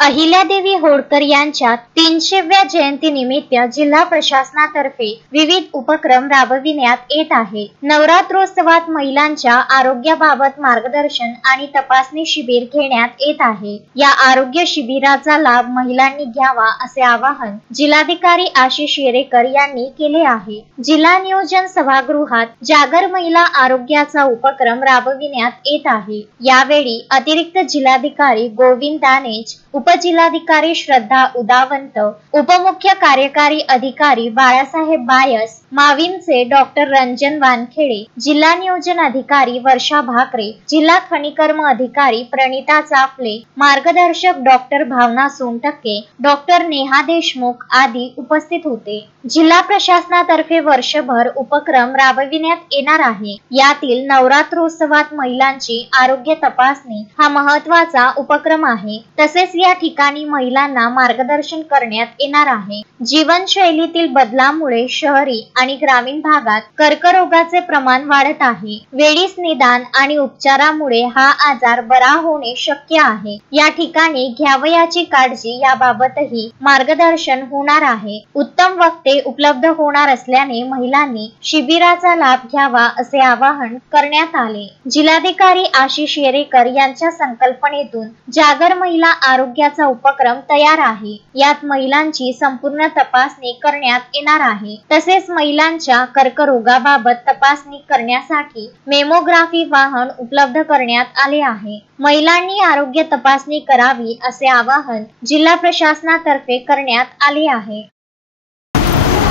अहिल्यादेवी होळकर यांच्या 300व्या जयंतीनिमित्त जिल्हा प्रशासनातर्फे विविध उपक्रम राबविण्यात येत आहे। नवरात्रोत्सवात महिलांच्या आरोग्याबाबत मार्गदर्शन आणि तपासणी शिबिर घेण्यात येत आहे। या आरोग्य शिबिराचा लाभ महिलांनी घ्यावा असे आवाहन जिल्हाधिकारी आशिष येरेकर यांनी केले आहे। जिल्हा नियोजन सभागृहात जागर महिला आरोग्याचा उपक्रम राबविण्यात येत आहे। यावेळी अतिरिक्त जिल्हाधिकारी गोविंद दानेज, उपजिल्हाधिकारी श्रद्धा उदावंत, उपमुख्य कार्यकारी अधिकारी बाळासाहेब बायस, माविमचे डॉक्टर रंजन वानखेडे, जिल्हा नियोजन अधिकारी वर्षा भाकरे, जिल्हा खनिकर्म अधिकारी प्रणिता चाफले, मार्गदर्शक डॉक्टर भावना सोनटक्के, डॉक्टर नेहा देशमुख आदी उपस्थित होते। जिल्हा प्रशासनातर्फे वर्षभर उपक्रम राबविण्यात येणार आहे। यातील नवरात्रोत्सवात महिलांची आरोग्य तपासणी हा महत्त्वाचा उपक्रम आहे। तसेच या ठिकाणी महिलांना मार्गदर्शन करण्यात येणार आहे। जीवनशैलीतील बदलामुळे शहरी आणि ग्रामीण भागात कर्करोगाचे प्रमाण वाढत आहे। वेळीच निदान आणि उपचारामुळे हा आजार बरा होणे शक्य आहे। या ठिकाणी घ्यावयाची काळजी याबाबतही मार्गदर्शन होणार आहे। उत्तम वक्ते उपलब्ध होणार असल्याने महिलांनी शिबिराचा लाभ घ्यावा असे आवाहन करण्यात आले। जिल्हाधिकारी आशिष येरेकर यांच्या संकल्पनेतून जागर महिला आरोग्याचा उपक्रम तयार आहे। यात महिलांची संपूर्ण तपासणी करण्यात येणार आहे। तसेच महिलांच्या कर्करोगाबाबत तपासणी करण्यासाठी मेमोग्राफी वाहन उपलब्ध करण्यात आले आहे। महिलांनी आरोग्य तपासणी करावी असे आवाहन जिल्हा प्रशासनातर्फे करण्यात आले आहे।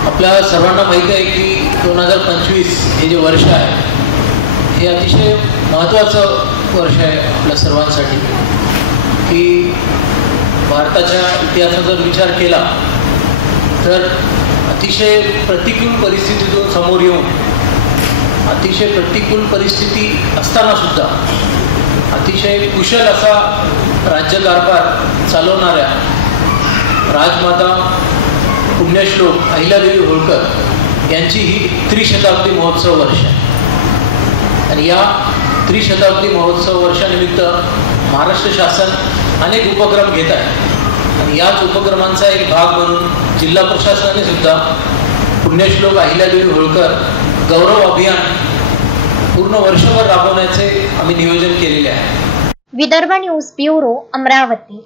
आपल्या सर्वांना माहिती आहे की 2025 हे जे वर्ष आहे हे अतिशय महत्त्वाचं वर्ष आहे आपल्या सर्वांसाठी। की भारताच्या इतिहासाचा जर विचार केला तर अतिशय प्रतिकूल परिस्थितीतून समोर येऊन अतिशय प्रतिकूल परिस्थिती असताना सुद्धा अतिशय कुशल असा राज्यकारभार चालवणाऱ्या राजमाता पुण्यश्लोक अहिल्यादेवी होळकर यांची ही त्रिशताब्दी महोत्सव वर्ष आहे। आणि या त्रिशताब्दी महोत्सव वर्षानिमित्त महाराष्ट्र शासन अनेक उपक्रम घेत आहे। आणि याच उपक्रमांचा एक भाग म्हणून जिल्हा प्रशासनाने सुद्धा पुण्यश्लोक अहिल्यादेवी होळकर गौरव अभियान पूर्ण वर्षभर राबवण्याचे आम्ही नियोजन केलेले आहे। Vidarbha news bureau, Amravati.